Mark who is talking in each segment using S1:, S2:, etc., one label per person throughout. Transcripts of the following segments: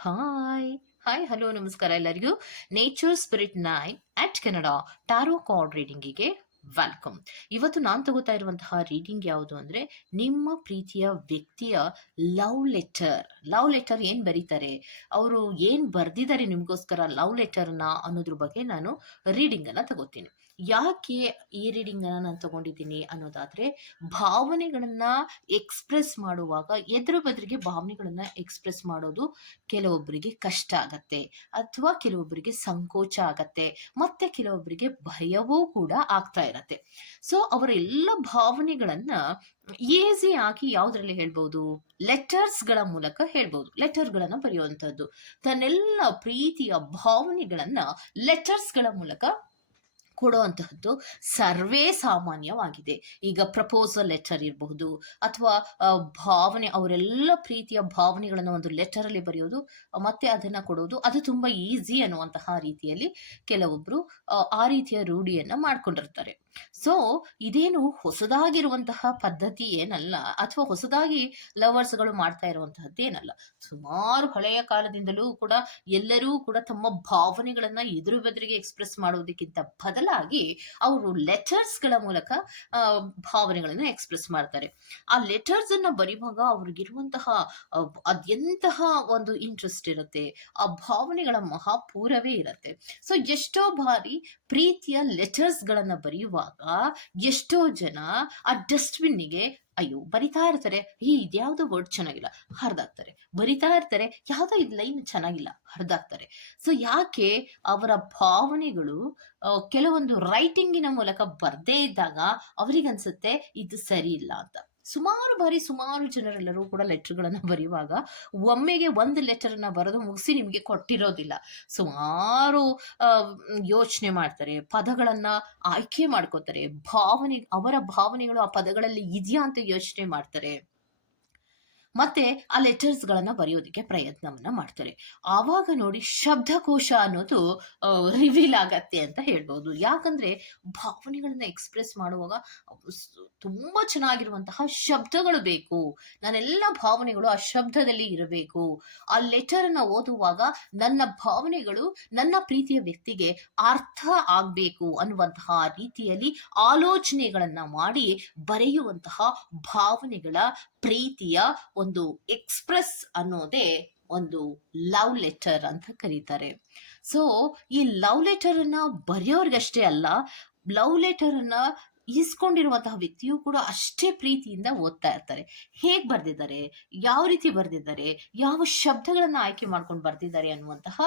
S1: Hi hi hello ನಮಸ್ಕಾರ ಎಲ್ಲರಿಗೂ. Nature spirit nine at Kannada tarot card ರೀಡಿಂಗಿಗೆ welcome ಇವತ್ತು ನಾನು ತಗೋತಾ ಇರುವಂತಹ ರೀಡಿಂಗ್ ಯಾವುದು ಅಂದ್ರೆ ನಿಮ್ಮ ಪ್ರೀತಿಯ ವ್ಯಕ್ತಿಯ ಲವ್ ಲೆಟರ್ ಲವ್ ಲೆಟರ್ ಏನ್ ಬರೀತಾರೆ? ಅವರು ಏನ್ ಬರ್ದಿದ್ದಾರೆ ನಿಮಗೋಸ್ಕರ ಲವ್ ಲೆಟರ್ನ ಅನ್ನೋದ್ರ ಬಗ್ಗೆ ನಾನು ರೀಡಿಂಗ್ ಅನ್ನ ತಗೋತೀನಿ. ಯಾಕೆ ಈ ರೀಡಿಂಗ್ ಅನ್ನ ನಾನು ತಗೊಂಡಿದ್ದೀನಿ ಅನ್ನೋದಾದ್ರೆ, ಭಾವನೆಗಳನ್ನು ಎಕ್ಸ್ಪ್ರೆಸ್ ಮಾಡುವಾಗ ಎದುರು ಬದ್ರಿಗೆ ಭಾವನೆಗಳನ್ನು ಎಕ್ಸ್ಪ್ರೆಸ್ ಮಾಡೋದು ಕೆಲವೊಬ್ಬರಿಗೆ ಕಷ್ಟ ಆಗತ್ತೆ, ಅಥವಾ ಕೆಲವೊಬ್ಬರಿಗೆ ಸಂಕೋಚ ಆಗತ್ತೆ, ಮತ್ತೆ ಕೆಲವೊಬ್ಬರಿಗೆ ಭಯವೂ ಕೂಡ ಆಗ್ತಾ ಇರತ್ತೆ. ಸೊ ಅವರ ಎಲ್ಲ ಭಾವನೆಗಳನ್ನ ಆಗಿ ಯಾವ್ದ್ರಲ್ಲಿ ಹೇಳ್ಬೋದು? ಲೆಟರ್ಸ್ಗಳ ಮೂಲಕ ಹೇಳ್ಬೋದು. ಲೆಟರ್ ಬರೆಯುವಂಥದ್ದು ತನ್ನೆಲ್ಲ ಪ್ರೀತಿಯ ಭಾವನೆಗಳನ್ನು ಲೆಟರ್ಸ್ಗಳ ಕೊಡುವಂತಹದ್ದು ಸರ್ವೇ ಸಾಮಾನ್ಯವಾಗಿದೆ. ಈಗ ಪ್ರಪೋಸಲ್ ಲೆಟರ್ ಇರಬಹುದು ಅಥವಾ ಭಾವನೆ ಅವರೆಲ್ಲ ಪ್ರೀತಿಯ ಭಾವನೆಗಳನ್ನು ಒಂದು ಲೆಟರ್ ಅಲ್ಲಿ ಬರೆಯೋದು ಮತ್ತೆ ಅದನ್ನ ಕೊಡೋದು ಅದು ತುಂಬಾ ಈಸಿ ಅನ್ನುವಂತಹ ರೀತಿಯಲ್ಲಿ ಕೆಲವೊಬ್ರು ಆ, ಆ ರೀತಿಯ ರೂಢಿಯನ್ನ ಮಾಡ್ಕೊಂಡಿರ್ತಾರೆ. ಸೊ ಇದೇನು ಹೊಸದಾಗಿರುವಂತಹ ಪದ್ಧತಿ ಏನಲ್ಲ, ಅಥವಾ ಹೊಸದಾಗಿ ಲವರ್ಸ್ಗಳು ಮಾಡ್ತಾ ಇರುವಂತಹದ್ದೇನಲ್ಲ ಸುಮಾರು ಹಳೆಯ ಕಾಲದಿಂದಲೂ ಕೂಡ ಎಲ್ಲರೂ ಕೂಡ ತಮ್ಮ ಭಾವನೆಗಳನ್ನ ಎದುರು ಬೆದರಿಗೆ ಎಕ್ಸ್ಪ್ರೆಸ್ ಮಾಡೋದಕ್ಕಿಂತ ಬದಲಾಗಿ ಅವರು ಲೆಟರ್ಸ್ಗಳ ಮೂಲಕ ಭಾವನೆಗಳನ್ನ ಎಕ್ಸ್ಪ್ರೆಸ್ ಮಾಡ್ತಾರೆ. ಆ ಲೆಟರ್ಸ್ ಅನ್ನ ಬರೆಯುವಾಗ ಅವ್ರಿಗಿರುವಂತಹ ಅದೆಂತಹ ಒಂದು ಇಂಟ್ರೆಸ್ಟ್ ಇರುತ್ತೆ, ಆ ಭಾವನೆಗಳ ಮಹಾಪೂರವೇ ಇರುತ್ತೆ. ಸೊ ಎಷ್ಟೋ ಬಾರಿ ಪ್ರೀತಿಯ ಲೆಟರ್ಸ್ ಗಳನ್ನ ಎಷ್ಟೋ ಜನ ಆ ಡಸ್ಟ್ಬಿನ್ನಿಗೆ ಅಯ್ಯೋ, ಬರಿತಾ ಇರ್ತಾರೆ. ಈ ಇದ್ಯಾವುದೋ ವರ್ಡ್ ಚೆನ್ನಾಗಿಲ್ಲ. ಹರಿದಾಕ್ತಾರೆ. ಬರಿತಾ ಇರ್ತಾರೆ. ಯಾವುದೋ ಇದು ಲೈನ್ ಚೆನ್ನಾಗಿಲ್ಲ. ಹರಿದಾಕ್ತಾರೆ. ಸೊ ಯಾಕೆ ಅವರ ಭಾವನೆಗಳು ಕೆಲವೊಂದು ರೈಟಿಂಗಿನ ಮೂಲಕ ಬರ್ದೇ ಇದ್ದಾಗ ಅವರಿಗನ್ಸುತ್ತೆ, ಇದು ಸರಿ ಇಲ್ಲ ಅಂತ? ಸುಮಾರು ಬಾರಿ ಸುಮಾರು ಜನರೆಲ್ಲರೂ ಕೂಡ ಲೆಟರ್ಗಳನ್ನ ಬರೆಯುವಾಗ ಒಮ್ಮೆಗೆ ಒಂದು ಅನ್ನ ಬರೆದು ಮುಗಿಸಿ ನಿಮಗೆ ಕೊಟ್ಟಿರೋದಿಲ್ಲ. ಸುಮಾರು ಯೋಚನೆ ಮಾಡ್ತಾರೆ, ಪದಗಳನ್ನ ಆಯ್ಕೆ ಮಾಡ್ಕೋತಾರೆ, ಭಾವನೆ, ಅವರ ಭಾವನೆಗಳು ಆ ಪದಗಳಲ್ಲಿ ಇದೆಯಾ ಅಂತ ಯೋಚನೆ ಮಾಡ್ತಾರೆ. ಮತ್ತೆ ಆ ಲೆಟರ್ಸ್ ಗಳನ್ನ ಬರೆಯೋದಕ್ಕೆ ಪ್ರಯತ್ನವನ್ನ ಮಾಡ್ತಾರೆ. ಆವಾಗ ನೋಡಿ ಶಬ್ದಕೋಶ ಅನ್ನೋದು ರಿವೀಲ್ ಆಗತ್ತೆ ಅಂತ ಹೇಳ್ಬೋದು. ಯಾಕಂದ್ರೆ ಭಾವನೆಗಳನ್ನ ಎಕ್ಸ್ಪ್ರೆಸ್ ಮಾಡುವಾಗ ತುಂಬಾ ಚೆನ್ನಾಗಿರುವಂತಹ ಶಬ್ದಗಳು ಬೇಕು. ನನ್ನೆಲ್ಲ ಭಾವನೆಗಳು ಆ ಶಬ್ದದಲ್ಲಿ ಇರಬೇಕು. ಆ ಲೆಟರ್ ಅನ್ನ ಓದುವಾಗ ನನ್ನ ಭಾವನೆಗಳು, ನನ್ನ ಪ್ರೀತಿಯ ವ್ಯಕ್ತಿಗೆ ಅರ್ಥ ಆಗ್ಬೇಕು ಅನ್ನುವಂತಹ ರೀತಿಯಲ್ಲಿ ಆಲೋಚನೆಗಳನ್ನ ಮಾಡಿ ಬರೆಯುವಂತಹ ಭಾವನೆಗಳ ಪ್ರೀತಿಯ ಒಂದು ಎಕ್ಸ್ಪ್ರೆಸ್ ಅನ್ನೋದೇ ಒಂದು ಲವ್ ಲೆಟರ್ ಅಂತ ಕರೀತಾರೆ. ಸೊ ಈ ಲವ್ ಲೆಟರ್ ಅನ್ನ ಬರೆಯೋರ್ಗಷ್ಟೇ ಅಲ್ಲ ಲವ್ ಲೆಟರ್ ಅನ್ನ ಇಸ್ಕೊಂಡಿರುವಂತಹ ವ್ಯಕ್ತಿಯು ಕೂಡ ಅಷ್ಟೇ ಪ್ರೀತಿಯಿಂದ ಓದ್ತಾ ಇರ್ತಾರೆ. ಹೇಗ್ ಬರ್ದಿದ್ದಾರೆ, ಯಾವ ರೀತಿ ಬರ್ದಿದ್ದಾರೆ, ಯಾವ ಶಬ್ದಗಳನ್ನ ಆಯ್ಕೆ ಮಾಡ್ಕೊಂಡು ಬರ್ದಿದ್ದಾರೆ ಅನ್ನುವಂತಹ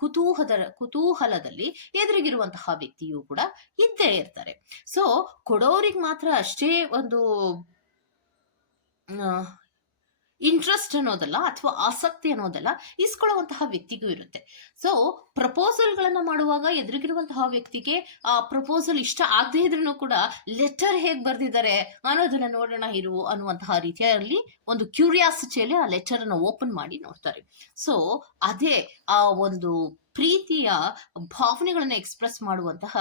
S1: ಕುತೂಹದ ಕುತೂಹಲದಲ್ಲಿ ಎದುರಿಗಿರುವಂತಹ ವ್ಯಕ್ತಿಯು ಕೂಡ ಇದ್ದೇ ಇರ್ತಾರೆ. ಸೊ ಕೊಡೋರಿಗೆ ಮಾತ್ರ ಅಷ್ಟೇ ಒಂದು ಇಂಟ್ರೆಸ್ಟ್ ಅನ್ನೋದಲ್ಲ ಅಥವಾ ಆಸಕ್ತಿ ಅನ್ನೋದಲ್ಲ ಇಸ್ಕೊಳ್ಳುವಂತಹ ವ್ಯಕ್ತಿಗೂ ಇರುತ್ತೆ. ಸೊ ಪ್ರಪೋಸಲ್ಗಳನ್ನು ಮಾಡುವಾಗ ಎದುರಿಗಿರುವಂತಹ ವ್ಯಕ್ತಿಗೆ ಆ ಪ್ರಪೋಸಲ್ ಇಷ್ಟ ಆಗದೇ ಇದ್ರೂ ಕೂಡ ಲೆಟರ್ ಹೇಗೆ ಬರೆದಿದ್ದಾರೆ ಅನ್ನೋದನ್ನ ನೋಡೋಣ ಇರು ಅನ್ನುವಂತಹ ರೀತಿಯಲ್ಲಿ ಒಂದು ಕ್ಯೂರಿಯಾಸಿಟಿಯಲ್ಲಿ ಆ ಲೆಟರ್ ಅನ್ನು ಓಪನ್ ಮಾಡಿ ನೋಡ್ತಾರೆ. ಸೊ ಅದೇ ಆ ಒಂದು ಪ್ರೀತಿಯ ಭಾವನೆಗಳನ್ನು ಎಕ್ಸ್ಪ್ರೆಸ್ ಮಾಡುವಂತಹ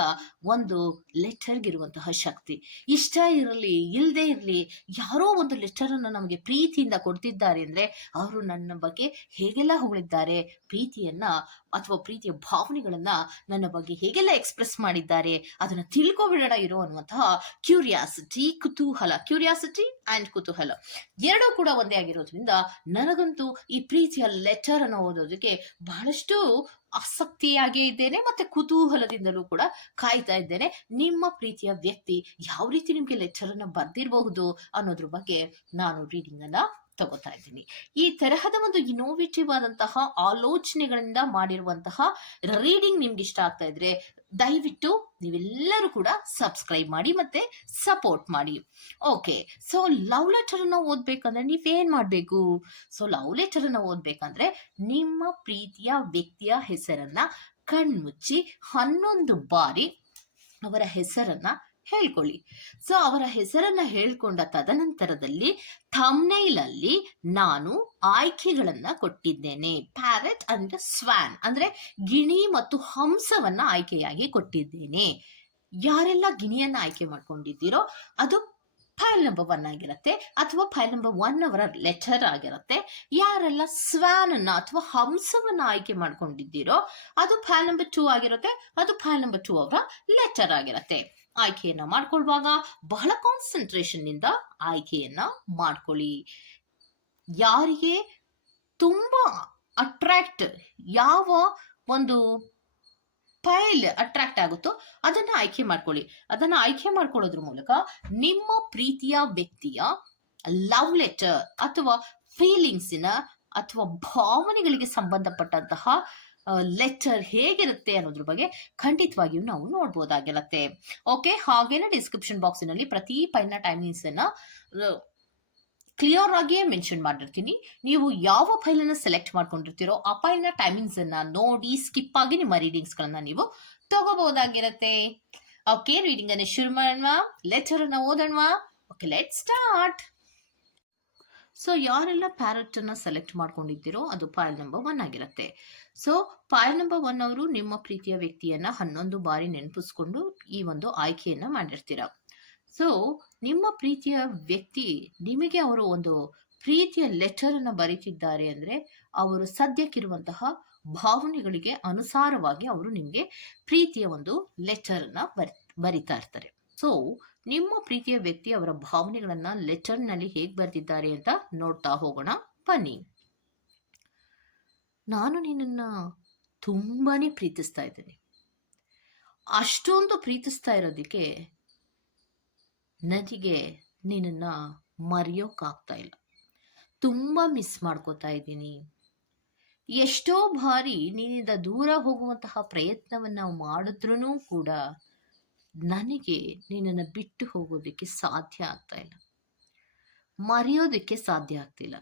S1: ಒಂದು ಲೆಟರ್ಗಿರುವಂತಹ ಶಕ್ತಿ. ಇಷ್ಟ ಇರಲಿ ಇಲ್ಲದೆ ಇರಲಿ, ಯಾರೋ ಒಂದು ಲೆಟರನ್ನು ನಮಗೆ ಪ್ರೀತಿಯಿಂದ ಕೊಡ್ತಿದ್ದಾರೆ ಅಂದ್ರೆ ಅವರು ನನ್ನ ಬಗ್ಗೆ ಹೇಗೆಲ್ಲ ಹೊಗಳಿದ್ದಾರೆ, ಪ್ರೀತಿಯನ್ನ ಅಥವಾ ಪ್ರೀತಿಯ ಭಾವನೆಗಳನ್ನ ನನ್ನ ಬಗ್ಗೆ ಹೇಗೆಲ್ಲ ಎಕ್ಸ್ಪ್ರೆಸ್ ಮಾಡಿದ್ದಾರೆ, ಅದನ್ನ ತಿಳ್ಕೊಬಿಡೋಣ ಇರೋ ಅನ್ನುವಂತಹ ಕ್ಯೂರಿಯಾಸಿಟಿ ಕುತೂಹಲ. ಕ್ಯೂರಿಯಾಸಿಟಿ ಅಂಡ್ ಕುತೂಹಲ. ಎರಡೂ ಕೂಡ ಒಂದೇ ಆಗಿರೋದ್ರಿಂದ ನನಗಂತೂ ಈ ಪ್ರೀತಿಯ ಲೆಟರ್ ಅನ್ನು ಓದೋದಕ್ಕೆ ಬಹಳಷ್ಟು ಆಸಕ್ತಿಯಾಗೇ ಇದ್ದೇನೆ ಮತ್ತೆ ಕುತೂಹಲದಿಂದಲೂ ಕೂಡ ಕಾಯ್ತಾ ಇದ್ದೇನೆ. ನಿಮ್ಮ ಪ್ರೀತಿಯ ವ್ಯಕ್ತಿ ಯಾವ ರೀತಿ ನಿಮಗೆ ಲೆಟರ್ ಅನ್ನ ಬರ್ದಿರಬಹುದು ಅನ್ನೋದ್ರ ಬಗ್ಗೆ ನಾನು ರೀಡಿಂಗ್ ಅನ್ನ ತಗೋತಾ ಇದ್ದೀನಿ ಈ ತರಹದ ಒಂದು ಇನೋವೇಟಿವ್ ಆದಂತಹ ಆಲೋಚನೆಗಳಿಂದ ಮಾಡಿರುವಂತಹ ರೀಡಿಂಗ್ ನಿಮ್ಗೆ ಇಷ್ಟ ಆಗ್ತಾ ಇದ್ರೆ ದಯವಿಟ್ಟು ನೀವೆಲ್ಲರೂ ಕೂಡ ಸಬ್ಸ್ಕ್ರೈಬ್ ಮಾಡಿ ಮತ್ತೆ ಸಪೋರ್ಟ್ ಮಾಡಿ. ಓಕೆ ಸೊ ಲವ್ ಲೆಟರ್ ಅನ್ನ ಓದ್ಬೇಕಂದ್ರೆ ನೀವೇನ್ ಮಾಡ್ಬೇಕು? ಸೊ ಲವ್ ಲೆಟರ್ ಅನ್ನ ಓದ್ಬೇಕಂದ್ರೆ ನಿಮ್ಮ ಪ್ರೀತಿಯ ವ್ಯಕ್ತಿಯ ಹೆಸರನ್ನ ಕಣ್ಮುಚ್ಚಿ ಹನ್ನೊಂದು ಬಾರಿ ಅವರ ಹೆಸರನ್ನ ಹೇಳ್ಕೊಳ್ಳಿ. ಸೊ ಅವರ ಹೆಸರನ್ನ ಹೇಳ್ಕೊಂಡ ತದನಂತರದಲ್ಲಿ ಥಮ್ನೈಲ್ ಅಲ್ಲಿ ನಾನು ಆಯ್ಕೆಗಳನ್ನ ಕೊಟ್ಟಿದ್ದೇನೆ. ಪ್ಯಾರೆಟ್ ಅಂಡ್ ಸ್ವಾನ್ ಅಂದ್ರೆ ಗಿಣಿ ಮತ್ತು ಹಂಸವನ್ನ ಆಯ್ಕೆಯಾಗಿ ಕೊಟ್ಟಿದ್ದೇನೆ. ಯಾರೆಲ್ಲ ಗಿಣಿಯನ್ನ ಆಯ್ಕೆ ಮಾಡ್ಕೊಂಡಿದ್ದೀರೋ ಅದು ಫೈಲ್ ನಂಬರ್ ಒನ್ ಆಗಿರುತ್ತೆ ಅಥವಾ ಫೈಲ್ ನಂಬರ್ ಒನ್ ಅವರ ಲೆಟರ್ ಆಗಿರುತ್ತೆ. ಯಾರೆಲ್ಲ ಸ್ವಾನ್ ಅನ್ನ ಅಥವಾ ಹಂಸವನ್ನ ಆಯ್ಕೆ ಮಾಡ್ಕೊಂಡಿದ್ದೀರೋ ಅದು ಫೈಲ್ ನಂಬರ್ ಟೂ ಆಗಿರುತ್ತೆ, ಅದು ಫೈಲ್ ನಂಬರ್ ಟೂ ಅವರ ಲೆಟರ್ ಆಗಿರುತ್ತೆ. ಆಯ್ಕೆಯನ್ನ ಮಾಡ್ಕೊಳ್ಳುವಾಗ ಬಹಳ ಕಾನ್ಸಂಟ್ರೇಷನ್ನಿಂದ ಆಯ್ಕೆಯನ್ನ ಮಾಡ್ಕೊಳ್ಳಿ. ಯಾರಿಗೆ ತುಂಬಾ ಅಟ್ರಾಕ್ಟ್ ಯಾವ ಒಂದು ಫೈಲ್ ಅಟ್ರಾಕ್ಟ್ ಆಗುತ್ತೋ ಅದನ್ನ ಆಯ್ಕೆ ಮಾಡ್ಕೊಳ್ಳಿ. ಅದನ್ನ ಆಯ್ಕೆ ಮಾಡ್ಕೊಳ್ಳೋದ್ರ ಮೂಲಕ ನಿಮ್ಮ ಪ್ರೀತಿಯ ವ್ಯಕ್ತಿಯ ಲವ್ ಲೆಟರ್ ಅಥವಾ ಫೀಲಿಂಗ್ಸಿನ ಅಥವಾ ಭಾವನೆಗಳಿಗೆ ಸಂಬಂಧಪಟ್ಟಂತಹ ಲೆಟರ್ ಹೇಗಿರುತ್ತೆ ಅನ್ನೋದ್ರ ಬಗ್ಗೆ ಖಂಡಿತವಾಗಿಯೂ ನಾವು ನೋಡ್ಬೋದಾಗಿರುತ್ತೆ. ಓಕೆ ಹಾಗೇನೆ ಡಿಸ್ಕ್ರಿಪ್ಷನ್ ಬಾಕ್ಸಿನಲ್ಲಿ ಪ್ರತಿ ಪೈನ ಟೈಮಿಂಗ್ಸ್ ಅನ್ನ ಕ್ಲಿಯರ್ ಆಗಿಯೇ ಮೆನ್ಷನ್ ಮಾಡಿರ್ತೀನಿ. ನೀವು ಯಾವ ಫೈಲನ್ನು ಸೆಲೆಕ್ಟ್ ಮಾಡ್ಕೊಂಡಿರ್ತೀರೋ ಆ ಫೈಲ್ನ ಟೈಮಿಂಗ್ಸ್ ಅನ್ನ ನೋಡಿ ಸ್ಕಿಪ್ ಆಗಿ ನಿಮ್ಮ ರೀಡಿಂಗ್ಸ್ ಗಳನ್ನ ನೀವು ತಗೋಬಹುದಾಗಿರುತ್ತೆ ಓಕೆ ರೀಡಿಂಗ್ ಅನ್ನ ಶುರು ಮಾಡೋಣ ಲೆಟರ್ ಅನ್ನ ಓದೋಣ. ಓಕೆ ಲೆಟ್ ಸ್ಟಾರ್ಟ್ ಸೊ ಯಾರೆಲ್ಲ ಪ್ಯಾರಟ್ ಅನ್ನ ಸೆಲೆಕ್ಟ್ ಮಾಡ್ಕೊಂಡಿದ್ದೀರೋ ಅದು ಫೈಲ್ ನಂಬರ್ ಒನ್ ಆಗಿರುತ್ತೆ. ಸೊ ಫೈಲ್ ನಂಬರ್ ಒನ್ ಅವರು ನಿಮ್ಮ ಪ್ರೀತಿಯ ವ್ಯಕ್ತಿಯನ್ನ ಹನ್ನೊಂದು ಬಾರಿ ನೆನಪಿಸ್ಕೊಂಡು ಈ ಒಂದು ಆಯ್ಕೆಯನ್ನ ಮಾಡಿರ್ತೀರ. ಸೊ ನಿಮ್ಮ ಪ್ರೀತಿಯ ವ್ಯಕ್ತಿ ನಿಮಗೆ ಅವರು ಒಂದು ಪ್ರೀತಿಯ ಲೆಟರ್ ಅನ್ನ ಬರೀತಿದ್ದಾರೆ ಅಂದ್ರೆ ಅವರು ಸದ್ಯಕ್ಕಿರುವಂತಹ ಭಾವನೆಗಳಿಗೆ ಅನುಸಾರವಾಗಿ ಅವರು ನಿಮಗೆ ಪ್ರೀತಿಯ ಒಂದು ಲೆಟರ್ ಅನ್ನ ಬರಿ, ಬರಿತಾ ಇರ್ತಾರೆ. ಸೊ ನಿಮ್ಮ ಪ್ರೀತಿಯ ವ್ಯಕ್ತಿ ಅವರ ಭಾವನೆಗಳನ್ನ ಲೆಟರ್ನಲ್ಲಿ ಹೇಗೆ ಬರೆದಿದ್ದಾರೆ ಅಂತ ನೋಡ್ತಾ ಹೋಗೋಣ, ಬನ್ನಿ. ನಾನು ನಿನ್ನನ್ನ ತುಂಬಾನೇ ಪ್ರೀತಿಸ್ತಾ ಇದ್ದೀನಿ. ಅಷ್ಟೊಂದು ಪ್ರೀತಿಸ್ತಾ ಇರೋದಕ್ಕೆ ನನಗೆ ನಿನ್ನನ್ನ ಮರೆಯೋಕ್ಕಾಗ್ತಾ ಇಲ್ಲ. ತುಂಬಾ ಮಿಸ್ ಮಾಡ್ಕೋತಾ ಇದ್ದೀನಿ. ಎಷ್ಟೋ ಬಾರಿ ನಿನ್ನಿಂದ ದೂರ ಹೋಗುವಂತಹ ಪ್ರಯತ್ನವನ್ನ ಮಾಡಿದ್ರೂ ಕೂಡ ನನಗೆ ನಿನ್ನನ್ನು ಬಿಟ್ಟು ಹೋಗೋದಕ್ಕೆ ಸಾಧ್ಯ ಆಗ್ತಾ ಇಲ್ಲ. ಮರೆಯೋದಕ್ಕೆ ಸಾಧ್ಯ ಆಗ್ತಿಲ್ಲ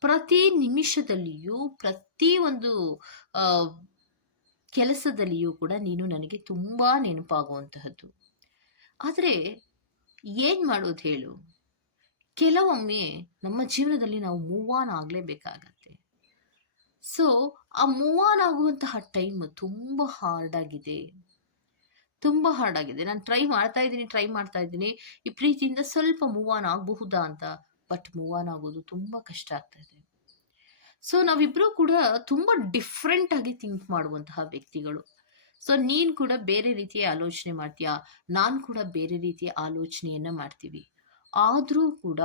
S1: ಪ್ರತಿ ನಿಮಿಷದಲ್ಲಿಯೂ, ಪ್ರತಿ ಒಂದು ಕೆಲಸದಲ್ಲಿಯೂ ಕೂಡ ನೀನು ನನಗೆ ತುಂಬ ನೆನಪಾಗುವಂತಹದ್ದು. ಆದರೆ ಏನು ಮಾಡೋದು ಹೇಳು? ಕೆಲವೊಮ್ಮೆ ನಮ್ಮ ಜೀವನದಲ್ಲಿ ನಾವು ಮೂವ್ ಆನ್ ಆಗಲೇಬೇಕಾಗತ್ತೆ. ಸೊ ಆ ಮೂವ್ ಆನ್ ಆಗುವಂತಹ ಟೈಮ್ ತುಂಬ ಹಾರ್ಡ್ ಆಗಿದೆ. ತುಂಬ ಹಾರ್ಡ್ ಆಗಿದೆ. ನಾನು ಟ್ರೈ ಮಾಡ್ತಾ ಇದ್ದೀನಿ ಟ್ರೈ ಮಾಡ್ತಾ ಇದ್ದೀನಿ. ಈ ಪ್ರೀತಿಯಿಂದ ಸ್ವಲ್ಪ ಮೂವ್ ಆನ್ ಆಗಬಹುದಾ ಅಂತ ಬಟ್ ಮೂವ್ ಆನ್ ಆಗೋದು ತುಂಬ ಕಷ್ಟ ಆಗ್ತಾ ಇದೆ. ಸೊ ನಾವಿಬ್ರು ಕೂಡ ತುಂಬ ಡಿಫ್ರೆಂಟ್ ಆಗಿ ಥಿಂಕ್ ಮಾಡುವಂತಹ ವ್ಯಕ್ತಿಗಳು. ಸೊ ನೀನ್ ಕೂಡ ಬೇರೆ ರೀತಿಯ ಆಲೋಚನೆ ಮಾಡ್ತೀಯಾ? ನಾನು ಕೂಡ ಬೇರೆ ರೀತಿಯ ಆಲೋಚನೆಯನ್ನ ಮಾಡ್ತೀವಿ. ಆದರೂ ಕೂಡ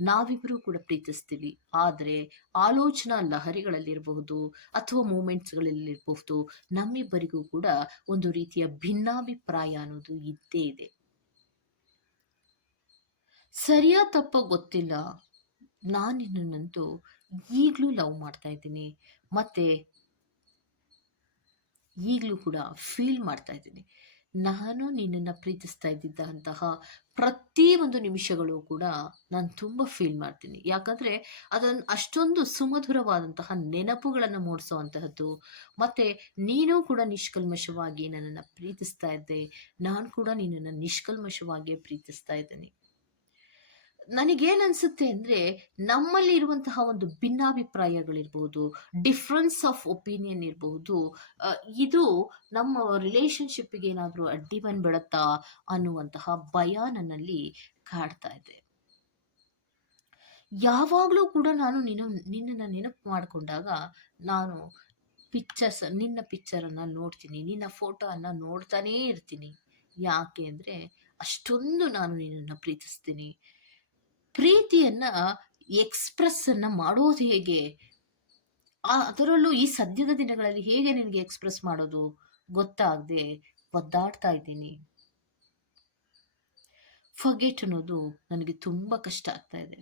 S1: ನಾವಿಬ್ಬರೂ ಕೂಡ ಪ್ರೀತಿಸ್ತೀವಿ. ಆದರೆ ಆಲೋಚನಾ ಲಹರಿಗಳಲ್ಲಿರಬಹುದು ಅಥವಾ ಮೂಮೆಂಟ್ಸ್ಗಳಲ್ಲಿರಬಹುದು, ನಮ್ಮಿಬ್ಬರಿಗೂ ಕೂಡ ಒಂದು ರೀತಿಯ ಭಿನ್ನಾಭಿಪ್ರಾಯ ಅನ್ನೋದು ಇದ್ದೇ ಇದೆ. ಸರಿಯಾ ತಪ್ಪ ಗೊತ್ತಿಲ್ಲ. ನಾನು ಈಗಲೂ ಲವ್ ಮಾಡ್ತಾ ಇದ್ದೀನಿ. ಮತ್ತೆ ಈಗಲೂ ಕೂಡ ಫೀಲ್ ಮಾಡ್ತಾ ಇದ್ದೀನಿ. ನಾನು ನಿನ್ನನ್ನು ಪ್ರೀತಿಸ್ತಾ ಇದ್ದಿದ್ದಂತಹ ಪ್ರತಿ ಒಂದು ನಿಮಿಷಗಳು ಕೂಡ ನಾನು ತುಂಬ ಫೀಲ್ ಮಾಡ್ತೀನಿ. ಯಾಕಂದರೆ ಅದನ್ನು ಅಷ್ಟೊಂದು ಸುಮಧುರವಾದಂತಹ ನೆನಪುಗಳನ್ನು ಮೂಡಿಸುವಂತಹದ್ದು. ಮತ್ತು ನೀನು ಕೂಡ ನಿಷ್ಕಲ್ಮಶವಾಗಿ ನನ್ನನ್ನು ಪ್ರೀತಿಸ್ತಾ ಇದ್ದೆ. ನಾನು ಕೂಡ ನಿನ್ನನ್ನು ನಿಷ್ಕಲ್ಮಶವಾಗಿಯೇ ಪ್ರೀತಿಸ್ತಾ ಇದ್ದೀನಿ. ನನಗೇನ್ ಅನ್ಸುತ್ತೆ ಅಂದ್ರೆ ನಮ್ಮಲ್ಲಿ ಇರುವಂತಹ ಒಂದು ಭಿನ್ನಾಭಿಪ್ರಾಯಗಳಿರ್ಬೋದು ಡಿಫ್ರೆನ್ಸ್ ಆಫ್ ಒಪಿನಿಯನ್ ಇರಬಹುದು ಇದು ನಮ್ಮ ರಿಲೇಶನ್ಶಿಪ್ಗೆ ಏನಾದರೂ ಅಡ್ಡಿ ಬಂದ್ಬಿಡತ್ತಾ ಅನ್ನುವಂತಹ ಭಯ ನನ್ನಲ್ಲಿ ಕಾಡ್ತಾ ಇದೆ. ಯಾವಾಗಲೂ ಕೂಡ ನಾನು ನಿನ್ನ, ನಿನ್ನನ್ನು ನೆನಪು ಮಾಡಿಕೊಂಡಾಗ ನಾನು ಪಿಕ್ಚರ್ಸ್ ನಿನ್ನ ಪಿಕ್ಚರನ್ನು ನೋಡ್ತೀನಿ, ನಿನ್ನ ಫೋಟೋವನ್ನು ನೋಡ್ತಾನೇ ಇರ್ತೀನಿ. ಯಾಕೆ ಅಂದರೆ ಅಷ್ಟೊಂದು ನಾನು ನಿನ್ನನ್ನು ಪ್ರೀತಿಸ್ತೀನಿ. ಪ್ರೀತಿಯನ್ನ ಎಕ್ಸ್ಪ್ರೆಸ್ ಅನ್ನ ಮಾಡೋದು ಹೇಗೆ? ಅದರಲ್ಲೂ ಈ ಸದ್ಯದ ದಿನಗಳಲ್ಲಿ ಹೇಗೆ ನಿನಗೆ ಎಕ್ಸ್ಪ್ರೆಸ್ ಮಾಡೋದು ಗೊತ್ತಾಗದೆ ಒದ್ದಾಡ್ತಾ ಇದ್ದೀನಿ. ಫಗೆಟ್ ಅನ್ನೋದು ನನಗೆ ತುಂಬ ಕಷ್ಟ ಆಗ್ತಾ ಇದೆ.